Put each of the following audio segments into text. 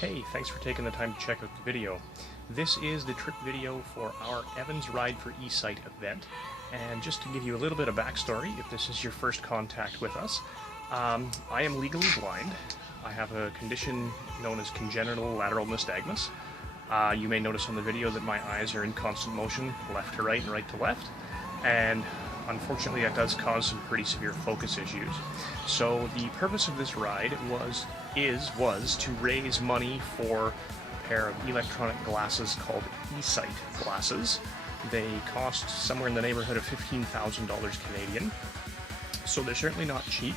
Hey, thanks for taking the time to check out the video. This is the trip video for our Evans Ride for eSight event. And just to give you a little bit of backstory, if this is your first contact with us, I am legally blind. I have a condition known as congenital lateral nystagmus. You may notice on the video that my eyes are in constant motion, left to right and right to left. And unfortunately that does cause some pretty severe focus issues. So the purpose of this ride was to raise money for a pair of electronic glasses called eSight glasses. They cost somewhere in the neighborhood of $15,000 Canadian, so they're certainly not cheap.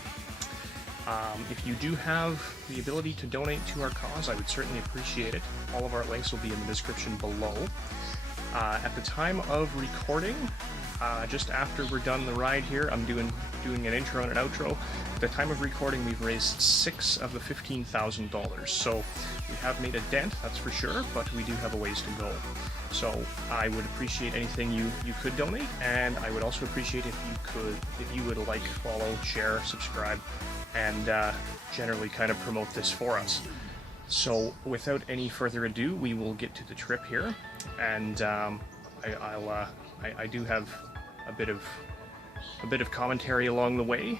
If you do have the ability to donate to our cause, I would certainly appreciate it. All of our links will be in the description below. At the time of recording, just after we're done the ride here, I'm doing an intro and an outro. At the time of recording, we've raised $6 of the $15,000. So we have made a dent, that's for sure, but we do have a ways to go. So I would appreciate anything you could donate, and I would also appreciate if you would like, follow, share, subscribe, and generally kind of promote this for us. So without any further ado, we will get to the trip here, and I do have a bit of commentary along the way.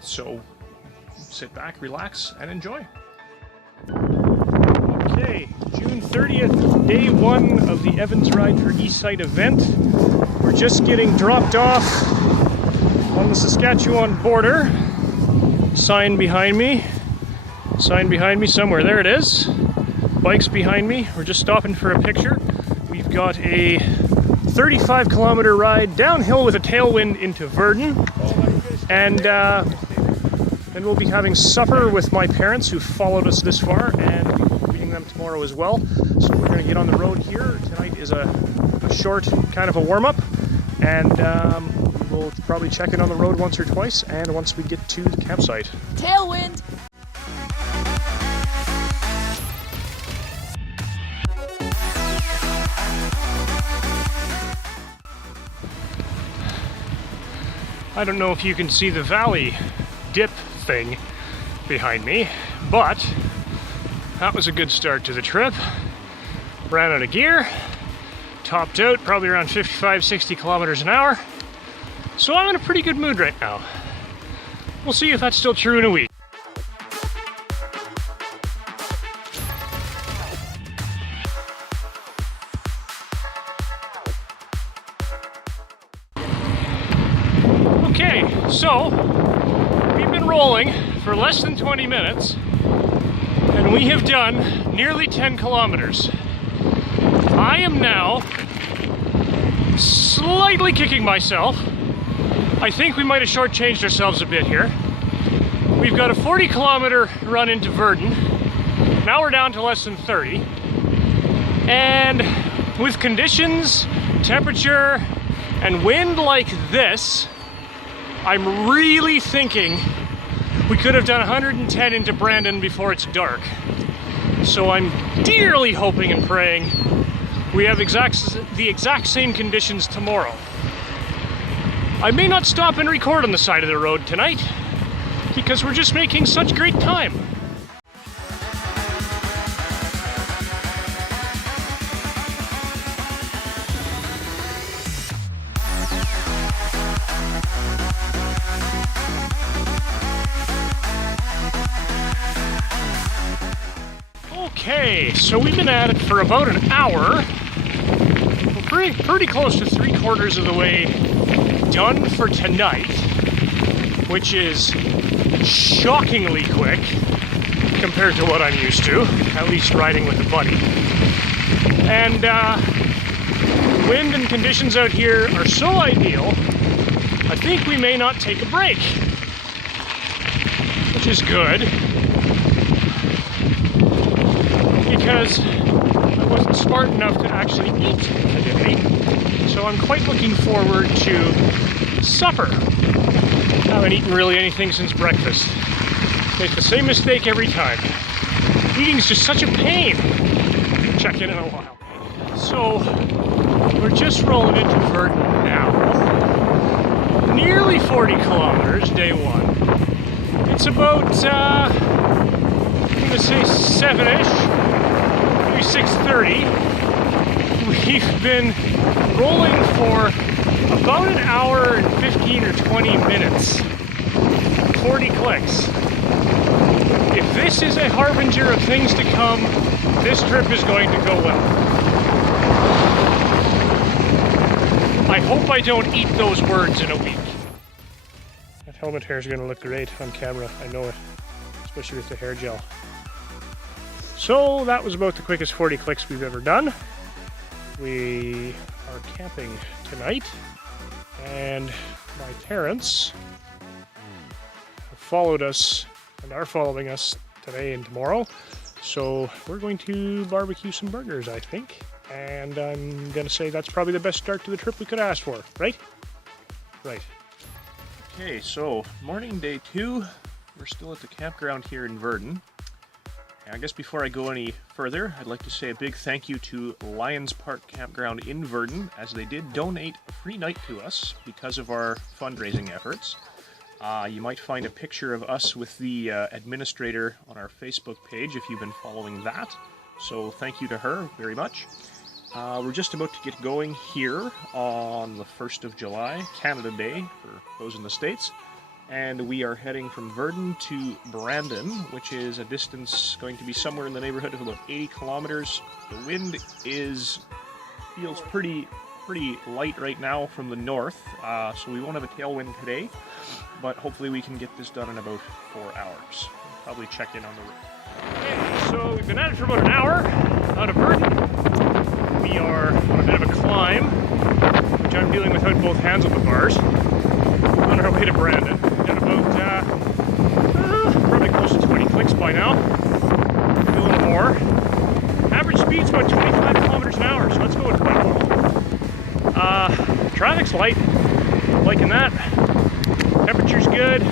So sit back, relax, and enjoy. Okay, June 30th, day one of the Evans Ride for eSight event. We're just getting dropped off on the Saskatchewan border. Sign behind me somewhere. There it is. Bikes behind me. We're just stopping for a picture. We've got a 35-kilometer ride downhill with a tailwind into Virden, and then we'll be having supper with my parents who followed us this far, and we'll be meeting them tomorrow as well. So we're going to get on the road here. Tonight is a short kind of a warm-up, and we'll probably check in on the road once or twice, and once we get to the campsite. Tailwind! I don't know if you can see the valley dip thing behind me, but that was a good start to the trip. Ran out of gear, topped out probably around 55-60 kilometers an hour, so I'm in a pretty good mood right now. We'll see if that's still true in a week. Okay, so we've been rolling for less than 20 minutes, and we have done nearly 10 kilometers. I am now slightly kicking myself. I think we might have shortchanged ourselves a bit here. We've got a 40-kilometer run into Virden. Now we're down to less than 30. And with conditions, temperature, and wind like this, I'm really thinking we could have done 110 into Brandon before it's dark. So I'm dearly hoping and praying we have the exact same conditions tomorrow. I may not stop and record on the side of the road tonight because we're just making such great time. Okay, so we've been at it for about an hour. We're pretty close to 3/4 of the way done for tonight, which is shockingly quick compared to what I'm used to, at least riding with a buddy. And wind and conditions out here are so ideal, I think we may not take a break, which is good, because I wasn't smart enough to actually eat today, so I'm quite looking forward to supper. I haven't eaten really anything since breakfast. Make the same mistake every time. Eating's just such a pain. Check in a while. So, we're just rolling into Virden now. Nearly 40 kilometers, day one. It's about to say 7-ish, maybe 6:30. We've been rolling for about an hour and 15 or 20 minutes. 40 clicks. If this is a harbinger of things to come, this trip is going to go well. I hope I don't eat those words in a week. That helmet hair is going to look great on camera, I know it. Especially with the hair gel. So that was about the quickest 40 clicks we've ever done. We are camping tonight, and my parents have followed us and are following us today and tomorrow. So we're going to barbecue some burgers, I think. And I'm gonna say that's probably the best start to the trip we could ask for, right? Right. Okay, so morning day 2. We're still at the campground here in Virden. And I guess before I go any further, I'd like to say a big thank you to Lions Park Campground in Virden, as they did donate a free night to us because of our fundraising efforts. You might find a picture of us with the administrator on our Facebook page if you've been following that. So thank you to her very much. We're just about to get going here on the 1st of July, Canada Day for those in the States. And we are heading from Virden to Brandon, which is a distance going to be somewhere in the neighborhood of about 80 kilometers. The wind feels pretty light right now from the north, so we won't have a tailwind today, but hopefully we can get this done in about 4 hours. We'll probably check in on the route. Okay, so we've been at it for about an hour out of Virden. We are on a bit of a climb, which I'm dealing without both hands on the bars, on our way to Brandon. Done about probably close to 20 clicks by now, maybe a little more. Average speed's about 25 kilometers an hour, so that's going quite well. Traffic's light, liking that. Temperature's good.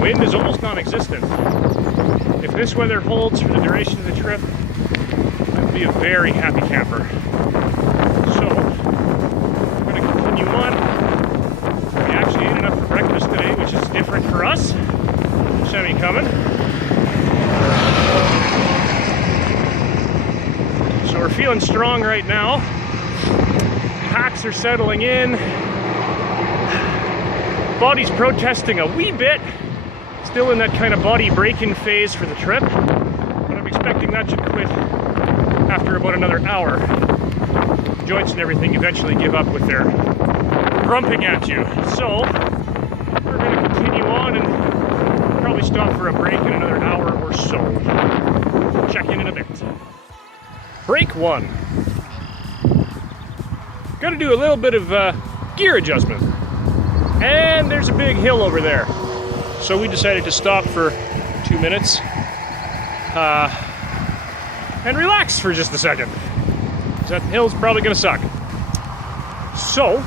Wind is almost non-existent. If this weather holds for the duration of the trip, I'll be a very happy camper. So, we're going to continue on. We actually ate enough for breakfast today, which is different for us. Semi coming. So we're feeling strong right now. Packs are settling in. Body's protesting a wee bit. Still in that kind of body break-in phase for the trip. But I'm expecting that should quit after about another hour. Joints and everything eventually give up with their grumping at you. So, we're going to continue on and probably stop for a break in another hour or so. Check in a bit. Break 1. Got to do a little bit of gear adjustment. And there's a big hill over there. So we decided to stop for 2 minutes and relax for just a second. That hill's probably going to suck. So,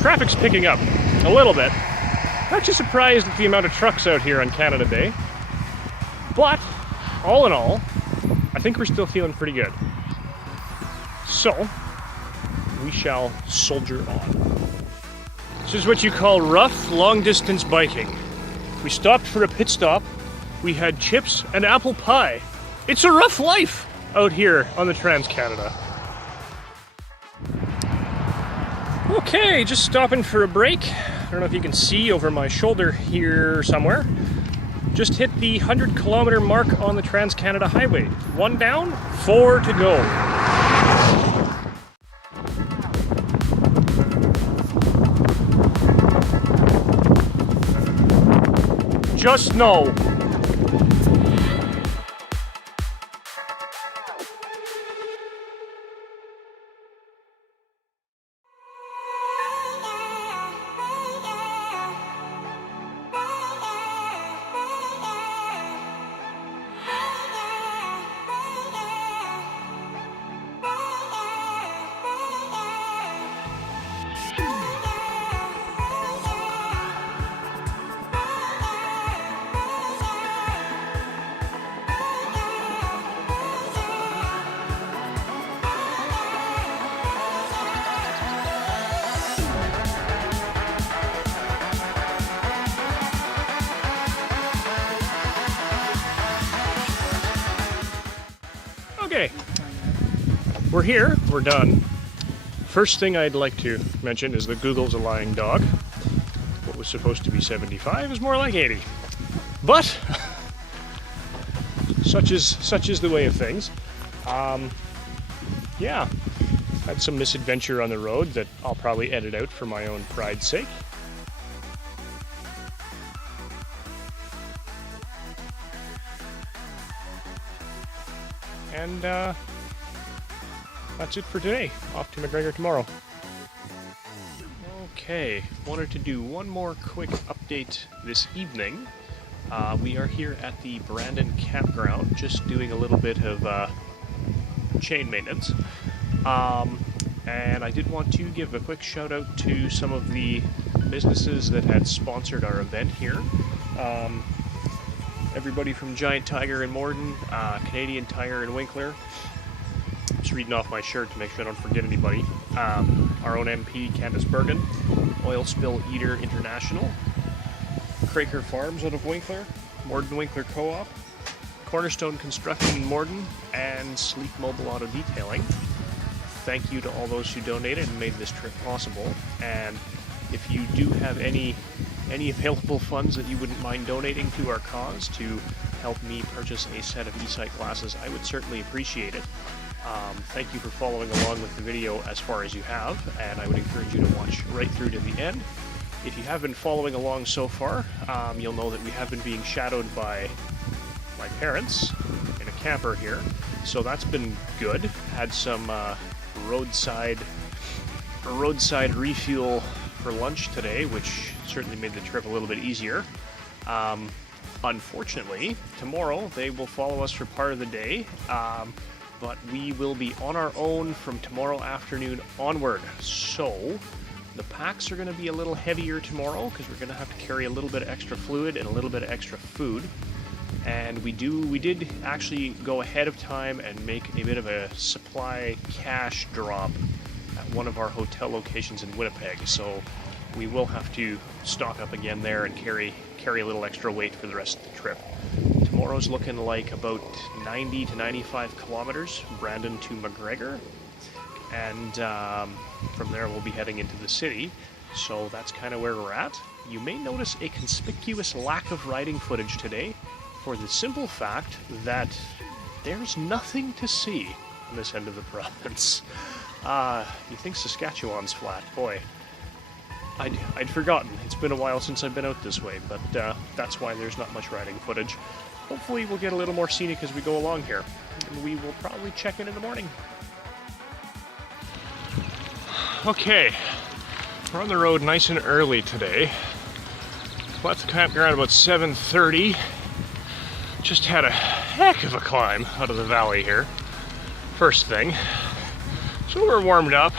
traffic's picking up a little bit. Not too surprised at the amount of trucks out here on Canada Day. But, all in all, I think we're still feeling pretty good. So, we shall soldier on. This is what you call rough, long-distance biking. We stopped for a pit stop. We had chips and apple pie. It's a rough life out here on the Trans-Canada. Okay, just stopping for a break. I don't know if you can see over my shoulder here somewhere. Just hit the 100-kilometer mark on the Trans-Canada Highway. 1 down, 4 to go. Just know. Okay, we're here, we're done. First thing I'd like to mention is that Google's a lying dog. What was supposed to be 75 is more like 80. But such is the way of things. Yeah, had some misadventure on the road that I'll probably edit out for my own pride's sake. And that's it for today. Off to McGregor tomorrow. Okay, wanted to do one more quick update this evening. We are here at the Virden campground, just doing a little bit of chain maintenance. And I did want to give a quick shout out to some of the businesses that had sponsored our event here. Everybody from Giant Tiger in Morden, Canadian Tire in Winkler. Just reading off my shirt to make sure I don't forget anybody. Our own MP, Candace Bergen, Oil Spill Eater International, Craker Farms out of Winkler, Morden Winkler Co-op, Cornerstone Construction in Morden, and Sleep Mobile Auto Detailing. Thank you to all those who donated and made this trip possible. And if you do have any available funds that you wouldn't mind donating to our cause to help me purchase a set of eSight glasses, I would certainly appreciate it. Thank you for following along with the video as far as you have, and I would encourage you to watch right through to the end. If you have been following along so far, you'll know that we have been being shadowed by my parents in a camper here, so that's been good. Had some roadside refuel for lunch today, which certainly made the trip a little bit easier. Unfortunately, tomorrow they will follow us for part of the day, but we will be on our own from tomorrow afternoon onward. So the packs are going to be a little heavier tomorrow because we're going to have to carry a little bit of extra fluid and a little bit of extra food. And we did actually go ahead of time and make a bit of a supply cash drop at one of our hotel locations in Winnipeg. So we will have to stock up again there and carry a little extra weight for the rest of the trip. Tomorrow's looking like about 90 to 95 kilometers, Brandon to McGregor. And from there we'll be heading into the city. So that's kind of where we're at. You may notice a conspicuous lack of riding footage today, for the simple fact that there's nothing to see on this end of the province. You think Saskatchewan's flat? Boy, I'd forgotten. It's been a while since I've been out this way, but that's why there's not much riding footage. Hopefully we'll get a little more scenic as we go along here, and we will probably check in the morning. Okay, we're on the road nice and early today. Left the campground about 7:30. Just had a heck of a climb out of the valley here, first thing. So we're warmed up.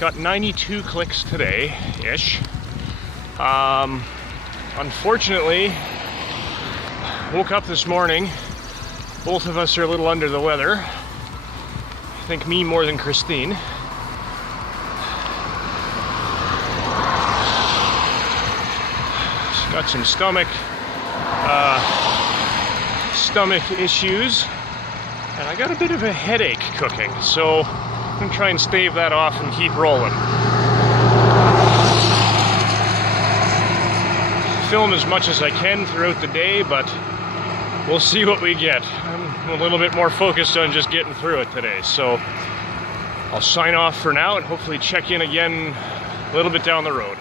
Got 92 clicks today-ish. Unfortunately, woke up this morning, both of us are a little under the weather. I think me more than Christine. Got some stomach issues, and I got a bit of a headache cooking, so I'm gonna try and stave that off and keep rolling. Film as much as I can throughout the day, but we'll see what we get. I'm a little bit more focused on just getting through it today, so I'll sign off for now and hopefully check in again a little bit down the road.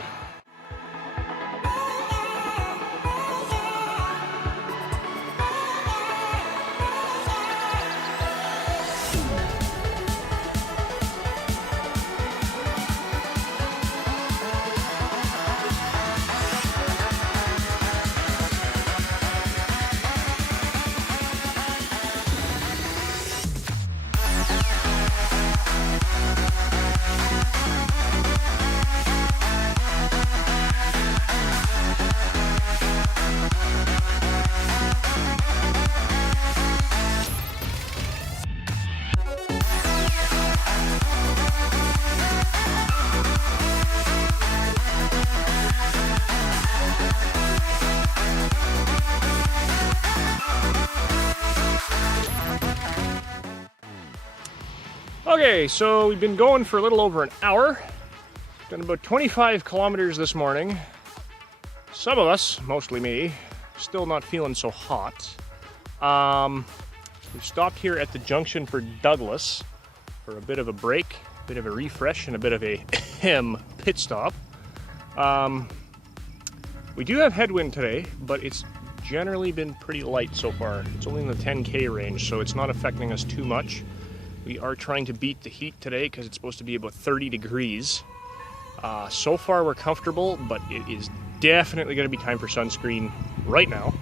Okay, so we've been going for a little over an hour. Done about 25 kilometers this morning. Some of us, mostly me, still not feeling so hot. We've stopped here at the junction for Douglas for a bit of a break, a bit of a refresh, and a bit of a pit stop. We do have headwind today, but it's generally been pretty light so far. It's only in the 10K range, so it's not affecting us too much. We are trying to beat the heat today because it's supposed to be about 30 degrees. So far we're comfortable, but it is definitely going to be time for sunscreen right now.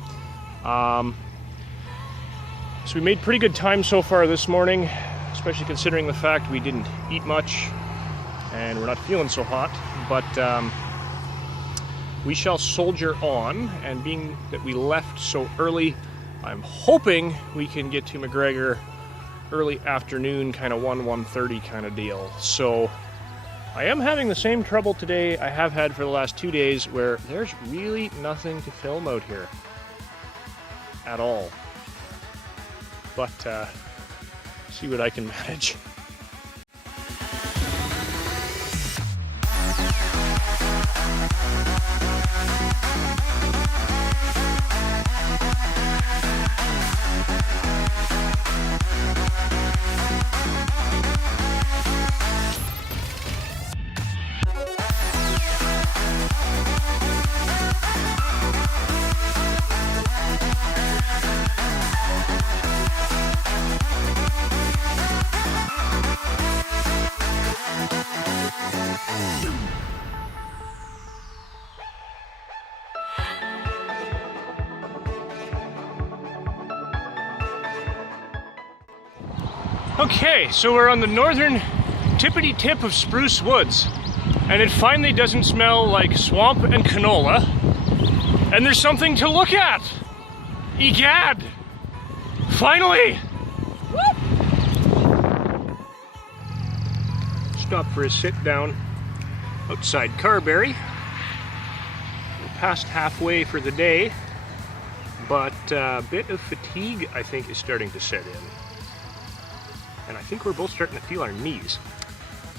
So we made pretty good time so far this morning, especially considering the fact we didn't eat much and we're not feeling so hot. But we shall soldier on, and being that we left so early, I'm hoping we can get to McGregor early afternoon, kind of 1:30 kind of deal. So I am having the same trouble today I have had for the last 2 days, where there's really nothing to film out here at all. But see what I can manage. Okay, so we're on the northern tippity tip of Spruce Woods, and it finally doesn't smell like swamp and canola, and there's something to look at! Egad! Finally! Woo! Stop for a sit down outside Carberry. We're past halfway for the day, but a bit of fatigue, I think, is starting to set in. And I think we're both starting to feel our knees.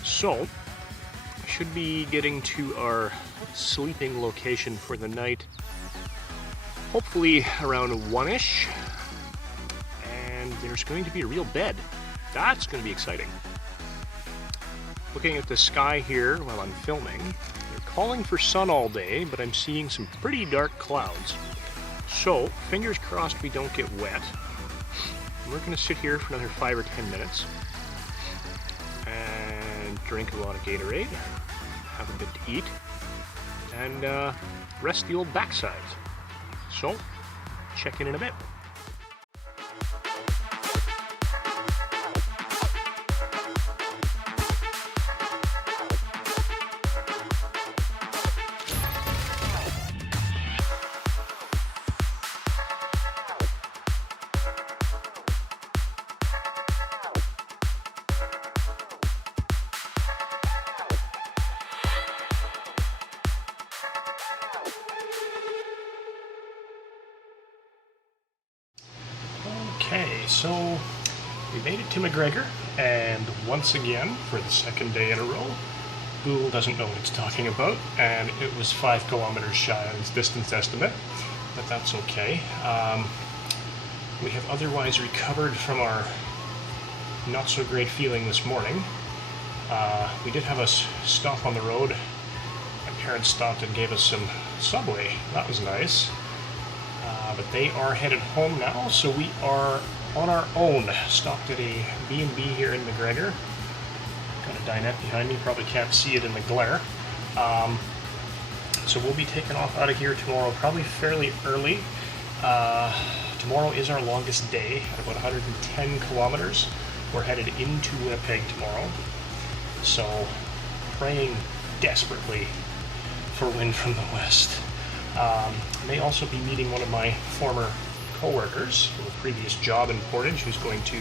So, we should be getting to our sleeping location for the night, hopefully around 1-ish. And there's going to be a real bed. That's going to be exciting. Looking at the sky here while I'm filming, they're calling for sun all day, but I'm seeing some pretty dark clouds. So, fingers crossed we don't get wet. We're going to sit here for another 5 or 10 minutes and drink a lot of Gatorade, have a bit to eat, and rest the old backsides. So, check in a bit. Okay, so we made it to McGregor, and once again, for the second day in a row, Google doesn't know what it's talking about, and it was 5 kilometers shy on its distance estimate, but that's okay. We have otherwise recovered from our not so great feeling this morning. We did have a stop on the road. My parents stopped and gave us some Subway. That was nice. But they are headed home now, so we are on our own. Stopped at a B&B here in McGregor. Got a dinette behind me, probably can't see it in the glare. So we'll be taking off out of here tomorrow, probably fairly early. Tomorrow is our longest day, at about 110 kilometers. We're headed into Winnipeg tomorrow. So, praying desperately for wind from the west. May also be meeting one of my former co-workers from a previous job in Portage, who's going to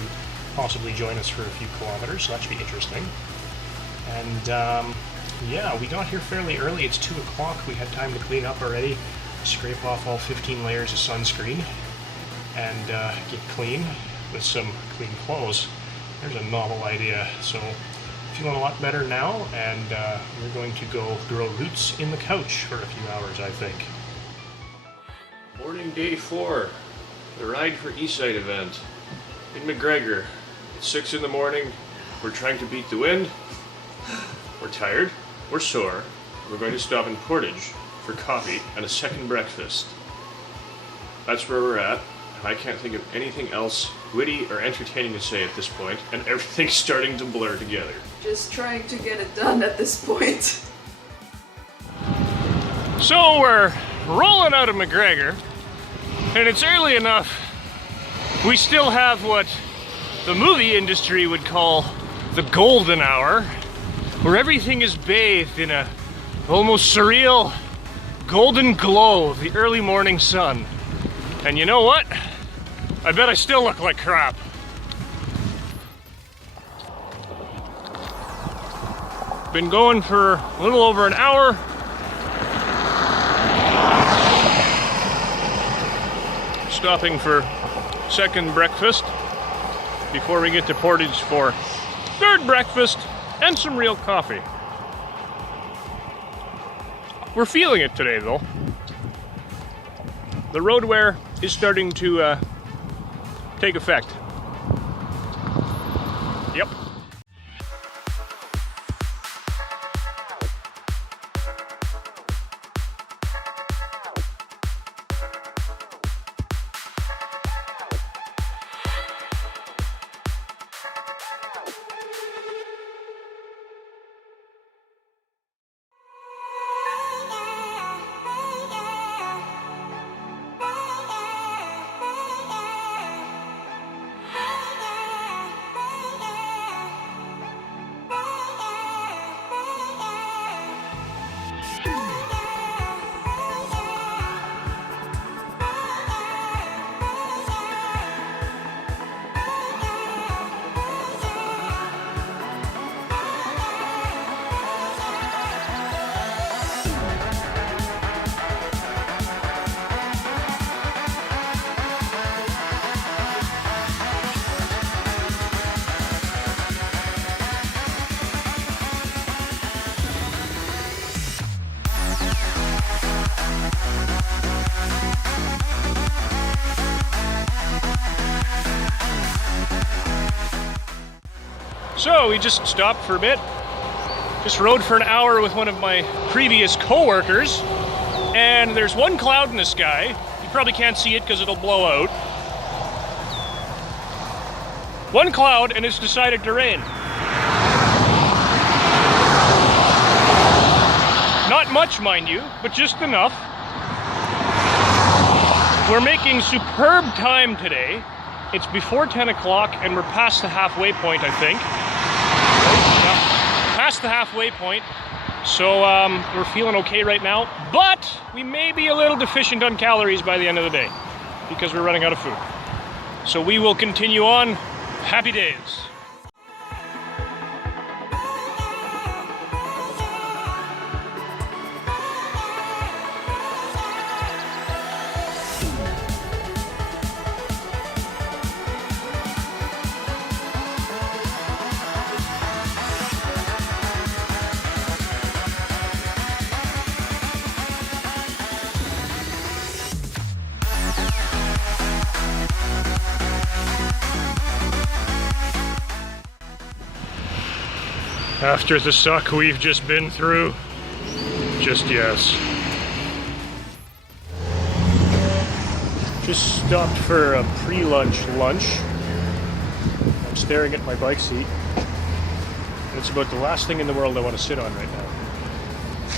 possibly join us for a few kilometers, so that should be interesting. And yeah, we got here fairly early. It's 2 o'clock. We had time to clean up already, scrape off all 15 layers of sunscreen, and get clean with some clean clothes. There's a novel idea. So feeling a lot better now, and we're going to go grow roots in the couch for a few hours, I think. Morning day 4, the Ride for eSight event in McGregor. It's 6 in the morning. We're trying to beat the wind. We're tired. We're sore. We're going to stop in Portage for coffee and a second breakfast. That's where we're at. And I can't think of anything else witty or entertaining to say at this point, and everything's starting to blur together. Just trying to get it done at this point. So we're rolling out of McGregor, and it's early enough. We still have what the movie industry would call the golden hour, where everything is bathed in a almost surreal golden glow of the early morning sun. And you know what? I bet I still look like crap. Been going for a little over an hour. Stopping for second breakfast before we get to Portage for third breakfast and some real coffee. We're feeling it today though. The road wear is starting to take effect. Yep. So we just stopped for a bit, just rode for an hour with one of my previous co-workers, and there's one cloud in the sky. You probably can't see it because it'll blow out. One cloud, and it's decided to rain. Not much, mind you, but just enough. We're making superb time today. It's before 10 o'clock, and we're past the halfway point, I think. Past the halfway point, so we're feeling okay right now, but we may be a little deficient on calories by the end of the day because we're running out of food. So we will continue on. Happy days. After the suck we've just been through, just yes. Just stopped for a pre-lunch lunch. I'm staring at my bike seat. And it's about the last thing in the world I want to sit on right now.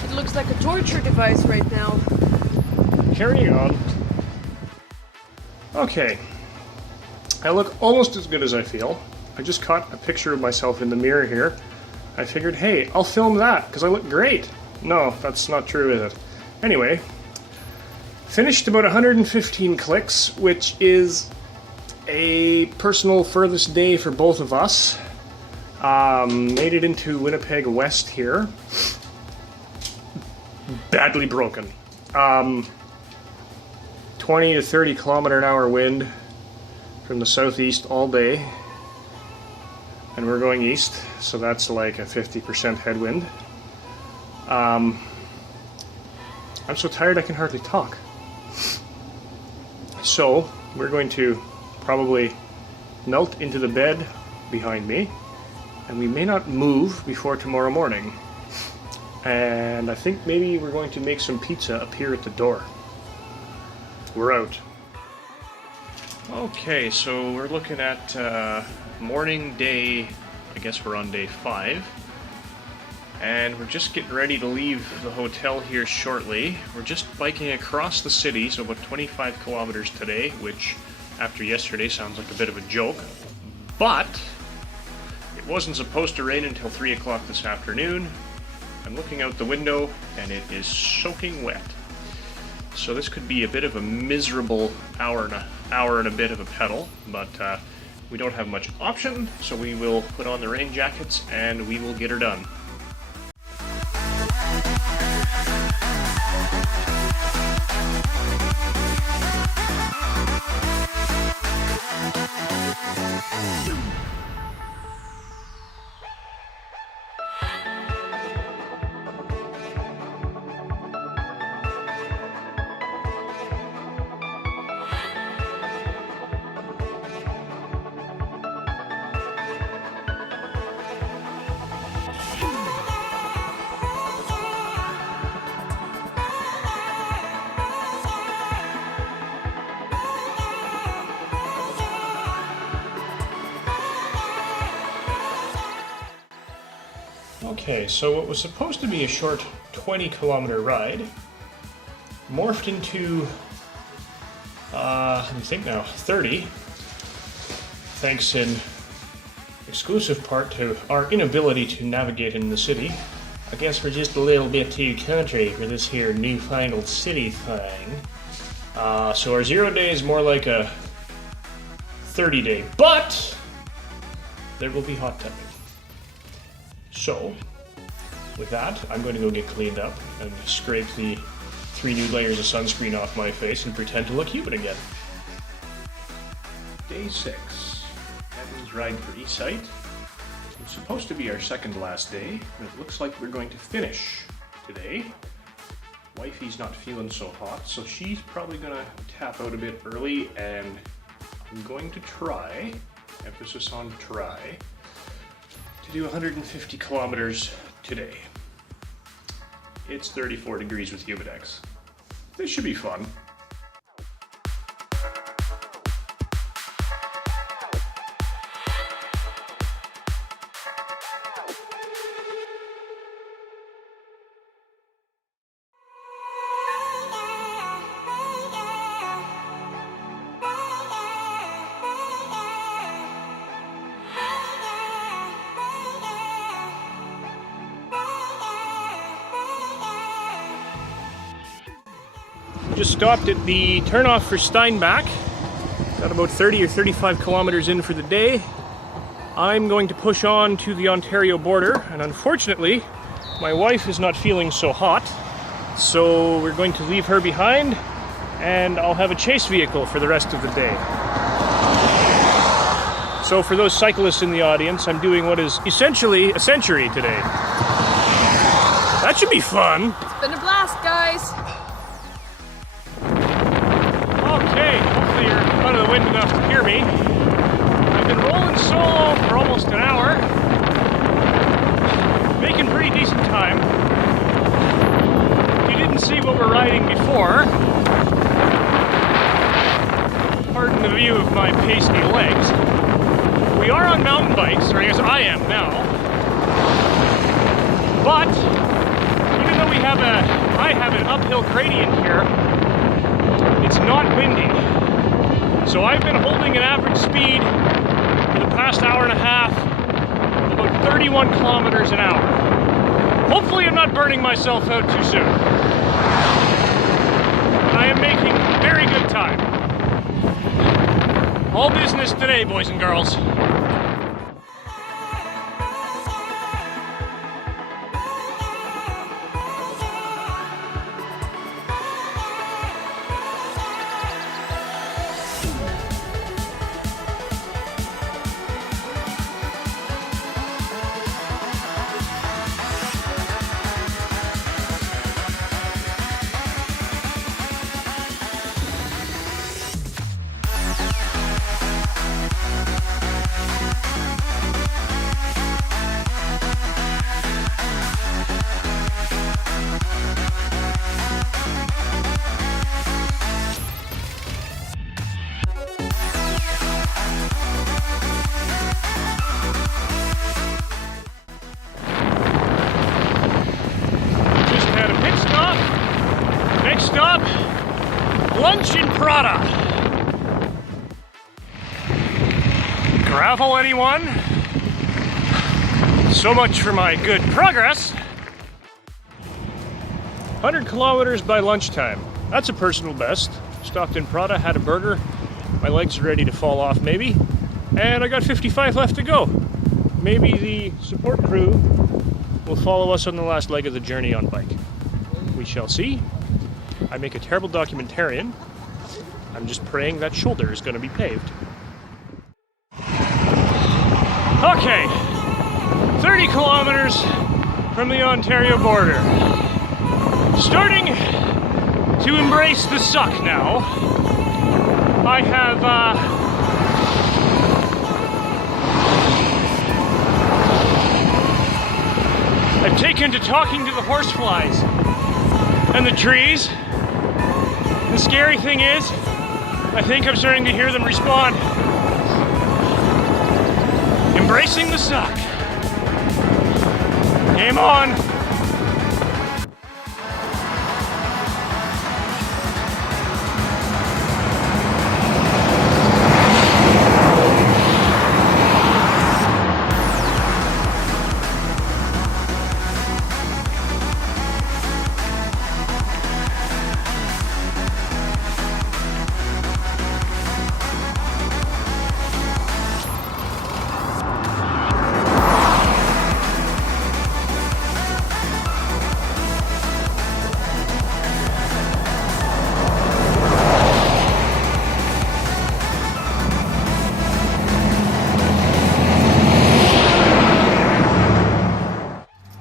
It looks like a torture device right now. Carrying on. Okay. I look almost as good as I feel. I just caught a picture of myself in the mirror here. I figured, hey, I'll film that because I look great. No, that's not true, is it? Anyway, finished about 115 clicks, which is a personal furthest day for both of us. Made it into Winnipeg West here. Badly broken. 20 to 30 kilometer an hour wind from the southeast all day. and we're going east, so that's like a 50% headwind. I'm so tired I can hardly talk. So we're going to probably melt into the bed behind me, and we may not move before tomorrow morning. And I think maybe we're going to make some pizza appear at the door. We're out. Okay, so we're looking at morning day, I guess we're on day 5. And we're just getting ready to leave the hotel here shortly. We're just biking across the city, so about 25 kilometers today, which after yesterday sounds like a bit of a joke. But it wasn't supposed to rain until 3 o'clock this afternoon. I'm looking out the window and it is soaking wet. So this could be a bit of a miserable hour and a bit of a pedal, but we don't have much option, so we will put on the rain jackets and we will get her done. Okay, so what was supposed to be a short 20-kilometer ride morphed into, let me think now, 30, thanks in exclusive part to our inability to navigate in the city. I guess we're just a little bit too country for this here newfangled city thing. So our 0 day is more like a 30-day, but there will be hot tubbing. So, with that, I'm going to go get cleaned up and scrape the 3 new layers of sunscreen off my face and pretend to look human again. Day 6. Evan's ride for eSight. It's supposed to be our second last day, but it looks like we're going to finish today. Wifey's not feeling so hot, so she's probably going to tap out a bit early, and I'm going to try, emphasis on try, to do 150 kilometers today. It's 34 degrees with Humidex. This should be fun. Just stopped at the turnoff for Steinbach. Got about 30 or 35 kilometers in for the day. I'm going to push on to the Ontario border, and unfortunately, my wife is not feeling so hot, so we're going to leave her behind, and I'll have a chase vehicle for the rest of the day. So for those cyclists in the audience, I'm doing what is essentially a century today. That should be fun. It's been a blast, guys. Okay, hopefully you're out of the wind enough to hear me. I've been rolling solo for almost an hour, making pretty decent time. If you didn't see what we're riding before, pardon the view of my pasty legs. We are on mountain bikes, or I guess I am now. But even though I have an uphill gradient here, it's not windy. So I've been holding an average speed for the past hour and a half of about 31 kilometers an hour. Hopefully I'm not burning myself out too soon. I am making very good time. All business today, boys and girls. lunch in Prada. Gravel, anyone? So much for my good progress. 100 kilometers by lunchtime. That's a personal best. Stopped in Prada, had a burger. My legs are ready to fall off maybe. And I got 55 left to go. Maybe the support crew will follow us on the last leg of the journey on bike. We shall see. I make a terrible documentarian. I'm just praying that shoulder is going to be paved. Okay, 30 kilometers from the Ontario border. Starting to embrace the suck now. I have I've taken to talking to the horseflies and the trees. The scary thing is, I think I'm starting to hear them respond. Embracing the suck. Game on.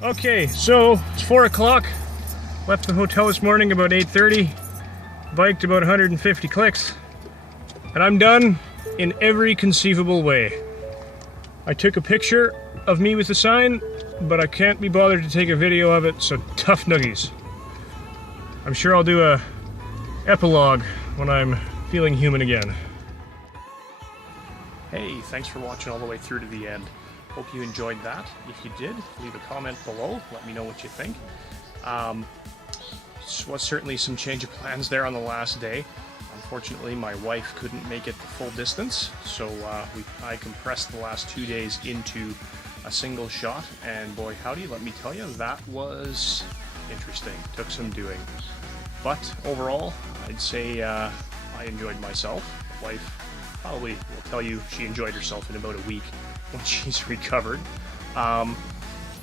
Okay, so it's 4 o'clock. Left the hotel this morning about 8:30. Biked about 150 clicks. And I'm done in every conceivable way. I took a picture of me with the sign, but I can't be bothered to take a video of it, so tough nuggies. I'm sure I'll do a epilogue when I'm feeling human again. Hey, thanks for watching all the way through to the end. Hope you enjoyed that. If you did, leave a comment below. Let me know what you think. Was certainly some change of plans there on the last day. Unfortunately, my wife couldn't make it the full distance, so I compressed the last 2 days into a single shot, and boy howdy, let me tell you, that was interesting. Took some doing. But overall, I'd say I enjoyed myself. My wife probably will tell you she enjoyed herself in about a week when she's recovered.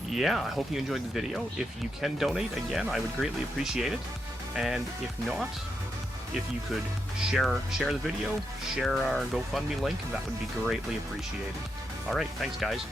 Yeah, I hope you enjoyed the video. If you can donate, again, I would greatly appreciate it. And if not, if you could share the video, share our GoFundMe link, that would be greatly appreciated. All right, thanks guys.